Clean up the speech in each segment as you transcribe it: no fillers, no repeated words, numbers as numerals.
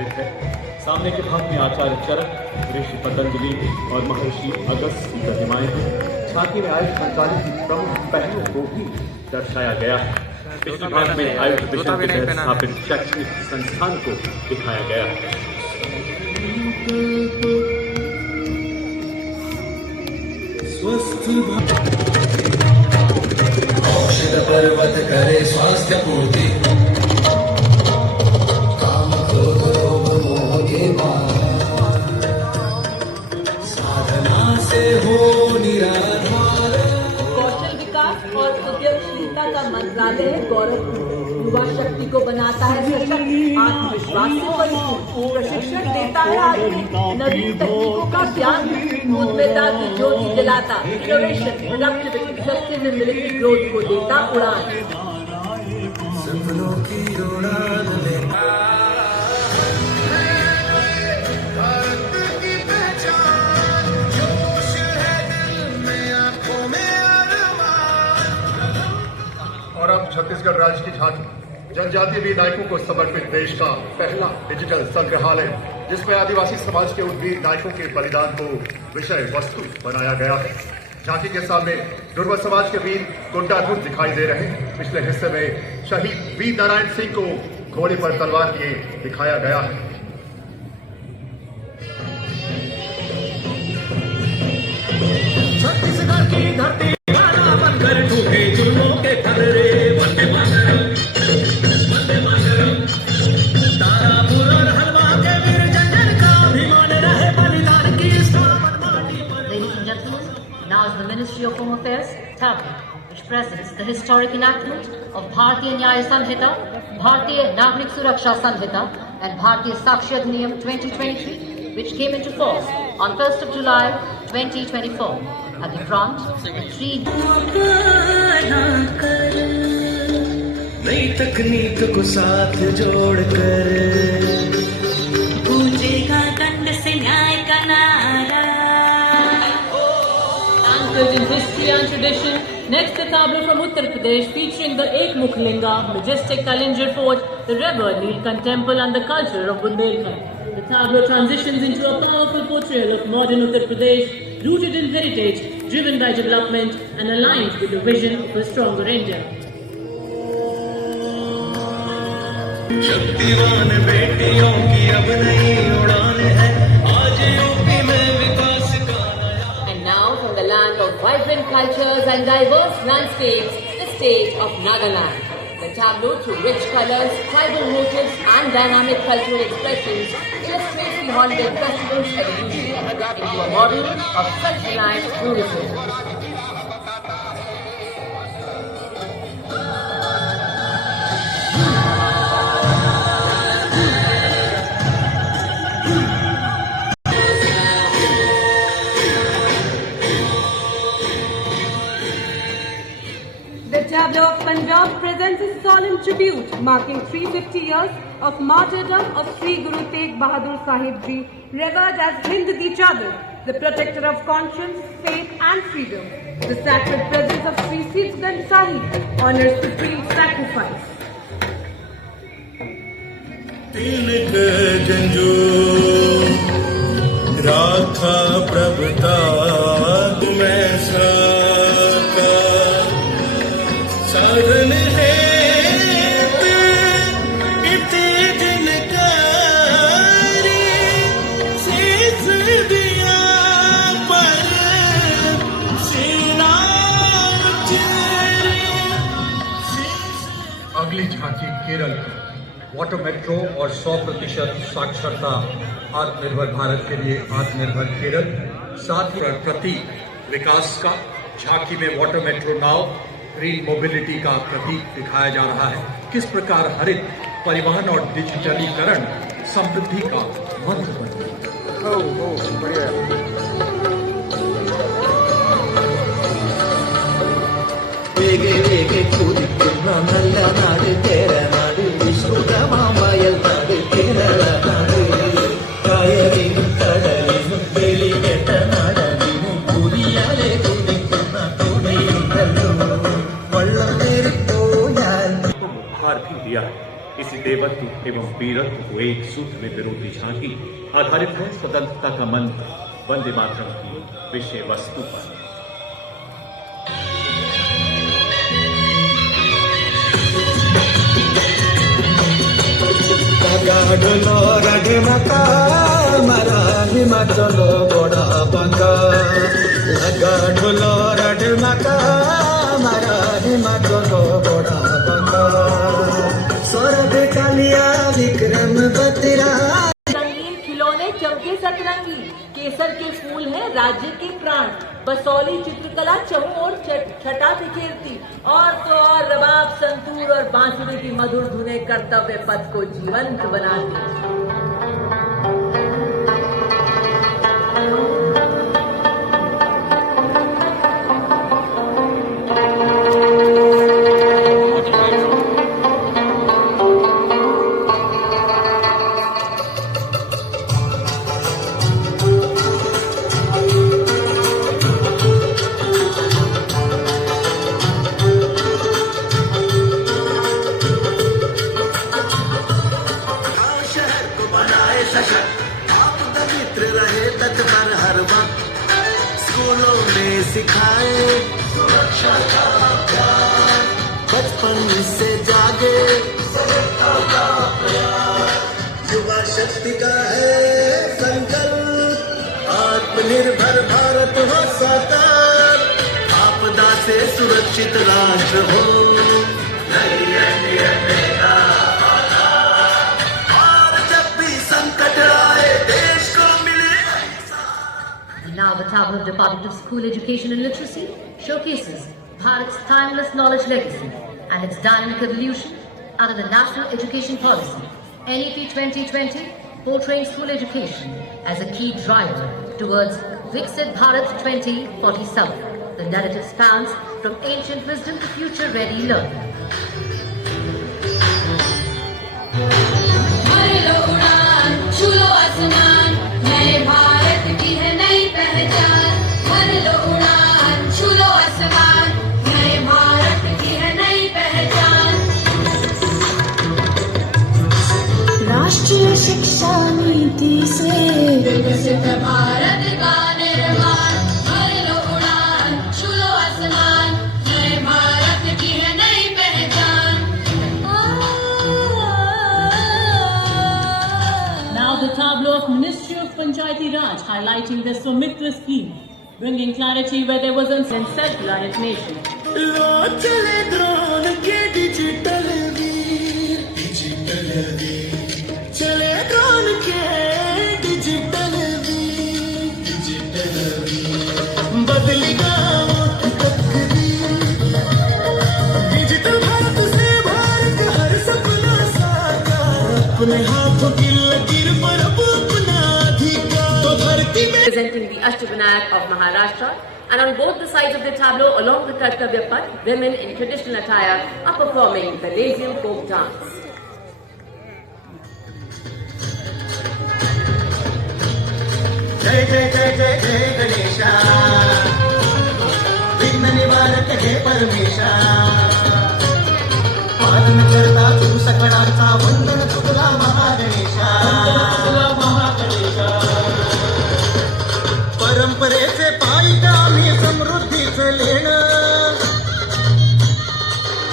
स्थित है। सामने के भाग में आचार्य चरक, ऋषि पतंजलि और महर्षि अगस्त्य की प्रतिमाएं हैं। झांकी में आयुष मंत्रालय की प्रमुख पहलों को भी दर्शाया गया है। पिछले भाग में आयुष मिशन के तहत स्थापित शैक्षणिक संस्थान को दिखाया गया है। औषध पर्वत करे स्वास्थ्य पूर्ति, काम क्रोध लोभ मोह के पार, साधना से हो निराधार। कौशल विकास और उद्यमशीलता का मंत्रालय है गौरव। युवा शक्ति को बनाता है सशक्त, आत्मविश्वास से परिपूर्ण, प्रशिक्षण देता है आधुनिक नवीन तकनीकों का ज्ञान, उद्यमिता की ज्योति जलाता, इनोवेशन, प्रोडक्टिविटी, सस्टेनेबिलिटी, ग्रोथ को देता उड़ान। सपनों की उड़ान लेता, और अब छत्तीसगढ़ राज्य की झांकी जनजातीय वीर नायकों को समर्पित देश का पहला डिजिटल संग्रहालय, जिसमें आदिवासी समाज के उन वीर नायकों के बलिदान को विषय वस्तु बनाया गया है। झांकी के सामने दुर्वा समाज के वीर गुंडाधुर दिखाई दे रहे हैं। पिछले हिस्से में शहीद वीर नारायण सिंह को घोड़े पर तलवार लिए दिखाया गया है। छत्तीसगढ़ की धरती गाना बनकर ठूके जुल्मों के थर्रे, वंदे मातरम, वंदे मातरम। तारापुर और हलवा के वीर जंजन का अभिमान रहे, बलिदान की स्थापन माटी पर। Ladies and gentlemen, now is the Ministry of Home Affairs tablet, which presents the historic enactment of Bharatiya Nyaya Samhita, Bharatiya Nagrik Suraksha Samhita, and Bharatiya Sakshi Adhiniyam 2023, which came into force on 1st of July 2024. At the front, the three नई तकनीक को साथ जोड़कर गूंजेगा दंड से न्याय का नारा। Anchored in history and tradition, next the tableau from Uttar Pradesh featuring the Ekmukhlinga, majestic Kalinjar Fort, the river Neelkant Temple and the culture of Bundelkhand. The tableau transitions into a powerful portrayal of modern Uttar Pradesh, rooted in heritage, driven by development and aligned with the vision of a stronger India. शक्तिवान बेटियों की अब नई उड़ान है, आज UP में विकास का नया। And now from the land of vibrant cultures and diverse landscapes, the state of Nagaland. The tableau through rich colors, tribal motifs and dynamic cultural expressions illustrates the Hornbill Festival's evolution into a model of self-reliant tourism. The tableau of Punjab presents a solemn tribute marking 350 years of martyrdom of Sri Guru Tegh Bahadur Sahib Ji, revered as Hind Di Chadar, the protector of conscience, faith and freedom. The sacred presence of Sri Sikh Sahib honors supreme sacrifice. तिलक जंजो राखा प्रभुता में साका साधन है इतने दिनकारी शीश दिया पर सीना अगली झांकी केरल की। वाटर मेट्रो और 100% साक्षरता, आत्मनिर्भर भारत के लिए आत्मनिर्भर केरल, साथ ही प्रतीक विकास का। झांकी में वाटर मेट्रो नाव ग्रीन मोबिलिटी का प्रतीक दिखाया जा रहा है। किस प्रकार हरित परिवहन और डिजिटलीकरण समृद्धि का मंत्र बन गया। വേഗേ വേഗേ കുതിക്കുന്ന നല്ല നാട് കേരനാട്, വിശ്രുതമാമയൽ നാട് കേരളനാട്, കായലിനും കടലിനും വെളികെട്ട നാടലിനും പുതിയാലെ കുതിക്കുന്ന തുണയുണ്ടല്ലോ വള്ളം നേരിട്ടോ ഞാൻ उपहार भी दिया है। इसी देवत हेतु एवं वीरत्व को एक सूत्र में पिरोती झांकी आधारित है स्वतंत्रता का मंत्र वंदे मातरम की विषय वस्तु पर। ढोलो राधे माता मारा हिमाचल बड़ा बांका लगा ढोलो राधे माता मारा हिमाचल बड़ा बांका सौरभ कालिया विक्रम बत्रा रंगीन खिलौने चमके सतरंगी, केसर के फूल हैं राज्य के प्राण, बसौली चित्रकला चहु और छटा बिखेरती, और तो और रबाब संतूर और बांसुरी की मधुर धुनें कर्तव्य पथ को जीवंत बनाती। स्कूलों में सिखाए सुरक्षा का अभ्यास, बचपन से जागे युवा शक्ति का है संकल्प, आत्मनिर्भर भारत हो साकार, आपदा से सुरक्षित राष्ट्र हो और जब भी संकट आए देश को Now the tableau of Department of School Education and Literacy showcases Bharat's timeless knowledge legacy and its dynamic evolution under the National Education Policy, NEP 2020, portraying school education as a key driver towards Viksit Bharat 2047. The narrative spans from ancient wisdom to future-ready learning. छूलो आसमान नए भारत की है नई पहचान, भर लो उड़ान छूलो आसमान नए भारत की है नई पहचान। राष्ट्रीय शिक्षा नीति से विकसित भारत का निर्माण, भर लो उड़ान छूलो आसमान नए भारत की है नई पहचान। Now the tableau of Ministry of Panchayati Raj highlighting the Sumitra scheme, bringing clarity where there was self-reliant nation. लो चले ड्रोन के डिजिटल वीर चले ड्रोन के डिजिटल वीर बदली गाँवों की तकदीर, डिजिटल भारत से भारत हर सपना साकार, अपने हाथों की लकीर पर अब अपना अधिकार तो धरती में Presenting the Ashtabanayak of Maharashtra, and on both the sides of the tableau along the Kartavya Path, women in traditional attire are performing the Lazium folk dance. जय जय जय जय जय गणेशा विघ्न निवारक हे परमेशा, पालन करता तू सकळांचा वंदन तुला महागणेशा, परंपरेचे पायी आम्ही समृद्धीचं लेणं,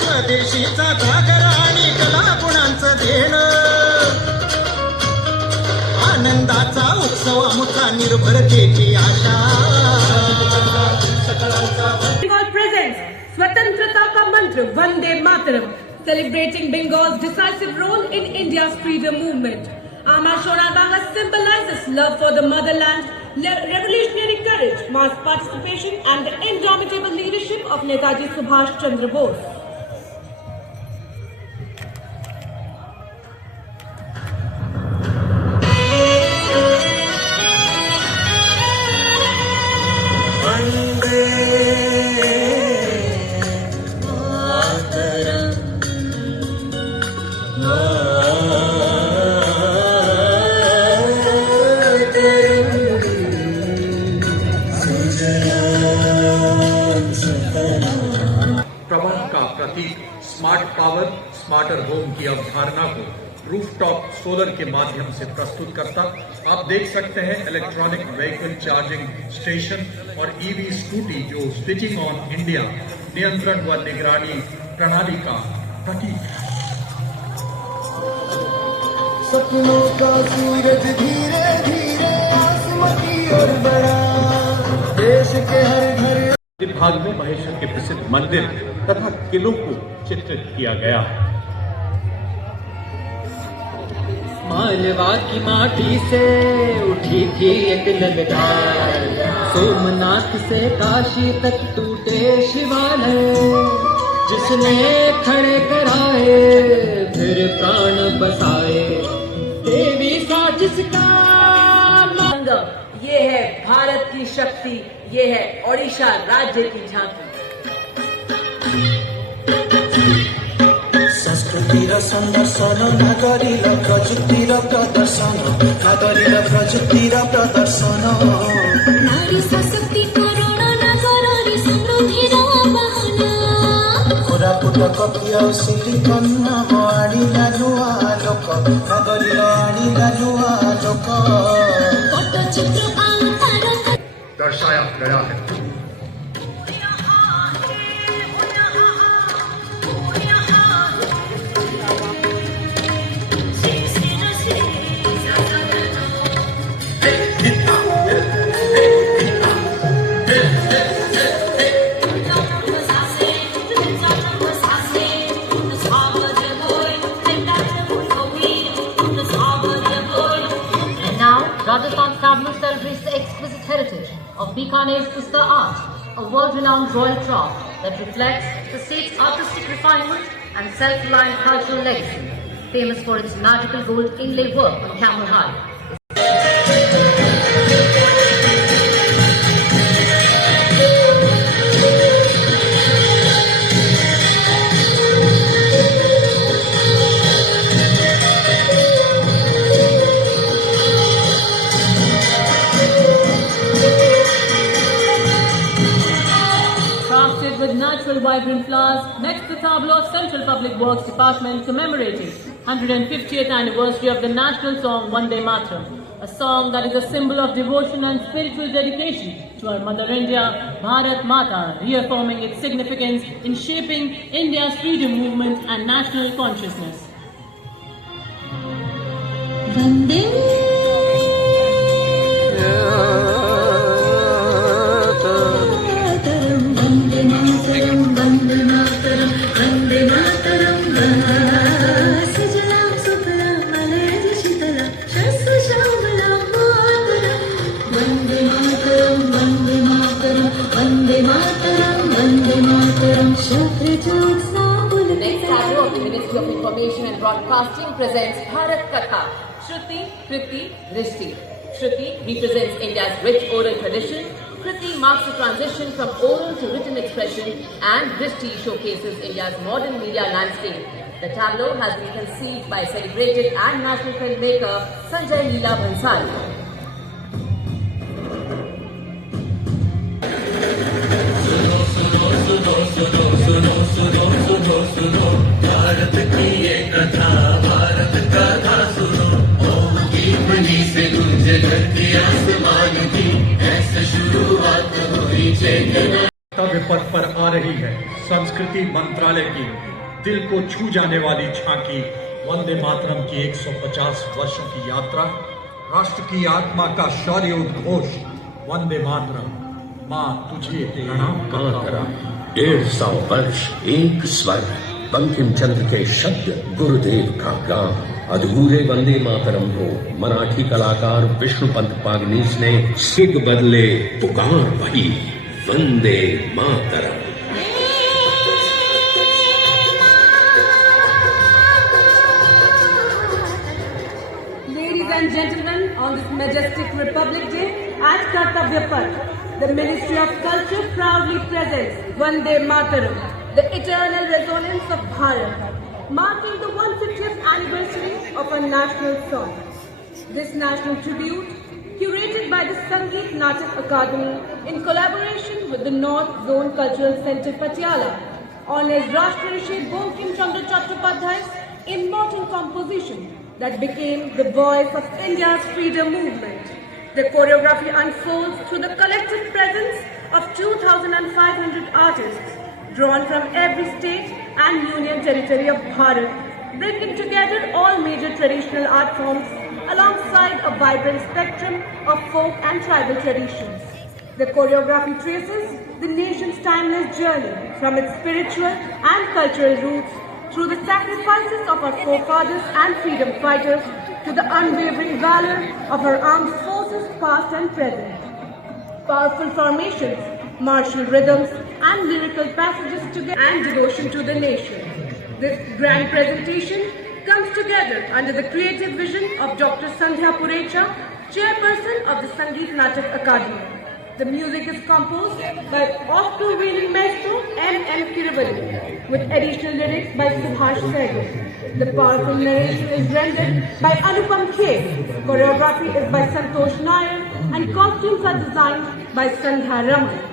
स्वदेशीचा जागर आणि कला गुणांचं देणं, आनंदाचा उत्सव आमचा निर्भरतेची आशा। Bengal presents Swatantrata Ka Mantra Vande Mataram, celebrating Bengal's decisive role in India's freedom movement. Amar Shona Banga symbolizes love for the motherland, revolutionary courage, mass participation, and the indomitable leadership of Netaji Subhash Chandra Bose. Vande Mataram प्रबंध का प्रतीक smart power smarter home की अवधारणा को rooftop solar के माध्यम से प्रस्तुत करता। आप देख सकते हैं इलेक्ट्रॉनिक व्हीकल चार्जिंग स्टेशन और ईवी स्कूटी जो स्विचिंग ऑन इंडिया नियंत्रण व निगरानी प्रणाली का प्रतीक है। सपनों का सूरज धीरे धीरे आसमां की ओर बढ़ा, देश के हर घर भाग में महेश्वर के प्रसिद्ध मंदिर तथा किलों को चित्रित किया गया है। मालवा की माटी से उठी थी एक ललकार, सोमनाथ से काशी तक टूटे शिवालय, जिसने खड़े कराए फिर प्राण बसाए, देवी सा जिसका संगम, ये है भारत की शक्ति, ये है ओडिशा राज्य की झांकी। संस्कृतिर संदर्शन नागरिक प्रजुक्तिर प्रदर्शन, नागरिक प्रजुक्तिर प्रदर्शन, नारी सशक्तिकरण नागरी समृद्धिर बहना, कोरापुट कपि आ सिलिकन आनिला नुआ लोक, नागरिक आनिला नुआ लोक, पट्टचित्र अवतार दर्शाया गया है। Rajasthan tableau celebrates the exquisite heritage of Bikaner's Pusta art, a world-renowned royal craft that reflects the state's artistic refinement and self-reliant cultural legacy, famous for its magical gold inlay work on camel hide. With natural vibrant flowers, next the tableau of Central Public Works Department commemorating 150th anniversary of the national song Vande Mataram, a song that is a symbol of devotion and spiritual dedication to our Mother India, Bharat Mata, reaffirming its significance in shaping India's freedom movement and national consciousness. Vande Next tableau of the Ministry of Information and Broadcasting presents Bharat Katha, Shruti, Kriti, Drishti. Shruti represents India's rich oral tradition, Kriti marks the transition from oral to written expression, and Drishti showcases India's modern media landscape. The tableau has been conceived by celebrated and national filmmaker Sanjay Leela Bhansali. Bharat की ये कथा, भारत कथा सुनो, ओम की ध्वनि से गूंजे धरती आसमान की, ऐसे शुरुआत हुई चेतना। कर्तव्य पथ पर आ रही है संस्कृति मंत्रालय की दिल को छू जाने वाली झांकी, वंदे मातरम की 150 वर्षों की यात्रा, राष्ट्र की आत्मा का शौर्य उद्घोष, वंदे मातरम, माँ तुझे प्रणाम करता हूं। 150 वर्ष एक स्वर, बंकिम चंद्र के शब्द, गुरुदेव का गान। अधूरे वंदे मातरम को मराठी कलाकार विष्णुपंत पागनीस ने सिग बदले पुकार वही, Vande Mataram. Ladies and gentlemen, on this majestic Republic Day at Kartavya Path, the Ministry of Culture proudly presents Vande Mataram, the eternal resonance of Bharat, marking the 150th anniversary of our national song. This national tribute, curated by the Sangeet Natak Academy in collaboration with the North Zone Cultural Centre Patiala, honors Rashtriya Rishi Bankim Chandra Chattopadhyay's immortal composition that became the voice of India's freedom movement. The choreography unfolds through the collective presence of 2,500 artists drawn from every state and union territory of Bharat, bringing together all major traditional art forms alongside a vibrant spectrum of folk and tribal traditions. The choreography traces the nation's timeless journey from its spiritual and cultural roots through the sacrifices of our forefathers and freedom fighters to the unwavering valor of our armed forces past and present. Powerful formations, martial rhythms and lyrical passages together and devotion to the nation. This grand presentation comes together under the creative vision of Dr. Sandhya Purecha, chairperson of the Sangeet Natak Akademi. The music is composed by off-prevailing maestro M.M. Kiravalli with additional lyrics by Subhash Sehgal. The powerful narration is rendered by Anupam Khe. Choreography is by Santosh Nair and costumes are designed by Sandhya Raman.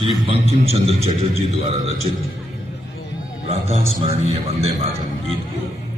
Shri Bankim Chandra Chatterjee द्वारा रचित प्रातः स्मरणीय वंदे मातरम गीत को